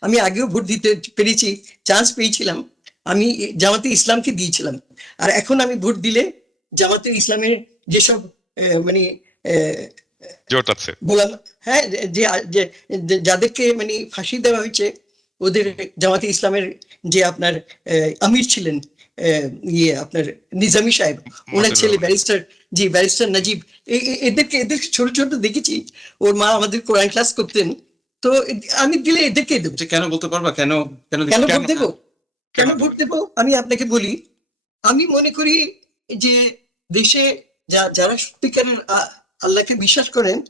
আমি আগেও ভোট দিতে পেরেছি, চান্স পেয়েছিলাম। আমি জামাতে ইসলামকে দিয়েছিলাম। আর এখন আমি ভোট দিলে জামাতে ইসলামের যেসব মানে জোট আছে। বললাম, হ্যাঁ, যে যে- যাদেরকে মানে ফাঁসি দেওয়া হয়েছে, ওদের জামাতে ইসলামের যে আপনার আমির ছিলেন, আপনার নিজামী সাহেব, ওনার মতিউর ছেলে রহমান। ব্যারিস্টার, জি ব্যারিস্টার নাজিব, এদেরকে ছোট ছোট দেখেছি। ওর মা আমাদের কোরআন ক্লাস করতেন। তো আমি দিলে এদেরকে দেবো। কেন বলতে পারবা? কেন কেন কেন দিচ্ছ? ভোট দেবো? কেন কেন ভোট দেবেন? দেবো আমি আপনাকে বলি। আমি মনে করি যে দেশে যারা সত্যিকারের আল্লাহকে বিশ্বাস করেন,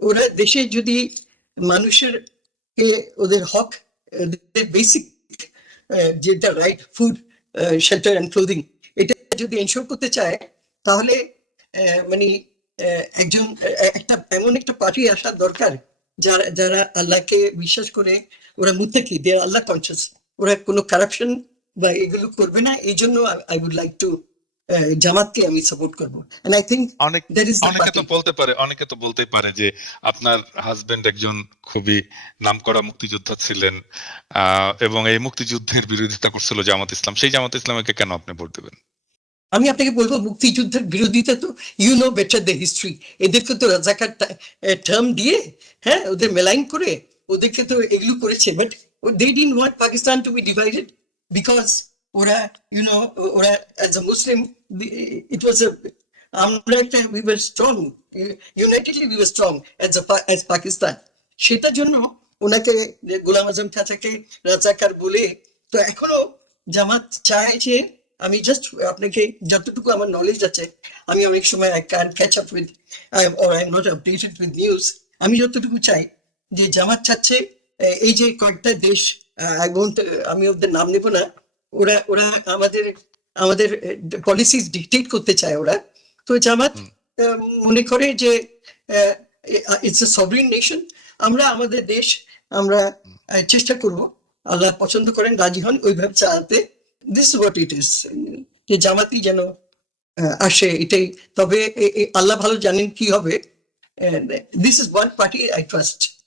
ওরা দেশে যদি মানুষের ওদের হক, বেসিক যেটা right, food, shelter and clothing, এটা যদি এনশোর করতে চায়, তাহলে মানে একজন একটা এমন একটা পার্টি আসার দরকার, যারা যারা আল্লাহকে বিশ্বাস করে, ওরা মুত্তাকি, দে আর আল্লাহ কনসিয়াস, ওরা কোনো কারাপশন বা এগুলো করবে না। এই জন্য আই উড লাইক টু জামাতকে আমি সাপোর্ট করবো। এন্ড আই থিঙ্ক অনেক দ্যাট ইজ দ্য অনেকে তো বলতেই পারে যে আপনার হাজবেন্ড একজন খুবই নামকরা মুক্তিযোদ্ধা ছিলেন, এবং এই মুক্তিযুদ্ধের বিরোধিতা করছিল জামাত ইসলাম, সেই জামাত ইসলামকে কেন আপনি ভোট দেবেন? আমি আপনাকে বলবো, মুক্তিযুদ্ধের বিরোধিতা তো বেটার দ্য হিস্ট্রি। এদেরকে তো রাজাকার টার্ম দিয়ে, হ্যাঁ, ওদের মেলাইন করে ওদেরকে তো এগুলো করেছে। But they didn't want Pakistan to be divided, because ওরা ওরা as a Muslim, it was আমরা একটা we were strong, unitedly we were strong as Pakistan. সেটার জন্য ওনাকে, গোলাম আজম চাচাকে রাজাকার বলে। তো এখনো জামাত চায় যে, আমি জাস্ট আপনাকে যতটুকু আমার নলেজ আছে, আমি অনেক সময় I can catch up with or I am not updated with news. আমি যতটুকু চাই যে জামাত চাচ্ছে এই যে কয়েকটা দেশ, আই ওন্ট, আমি ওদের নাম নেব না, ওরা ওরা আমাদের আমাদের পলিসিস ডিকটেট করতে চায় ওরা। তো জামাত মনে করে যে ইটস এ সভরিন নেশন, আমরা আমাদের দেশ আমরা চেষ্টা করব, আল্লাহ পছন্দ করেন, রাজি হন ওইভাবে চালাতে। দিস হোয়াট ইট ইজ, যে জামাতি যেন আসে, এটাই। তবে আল্লাহ ভালো জানেন কি হবে। This is one party I trust.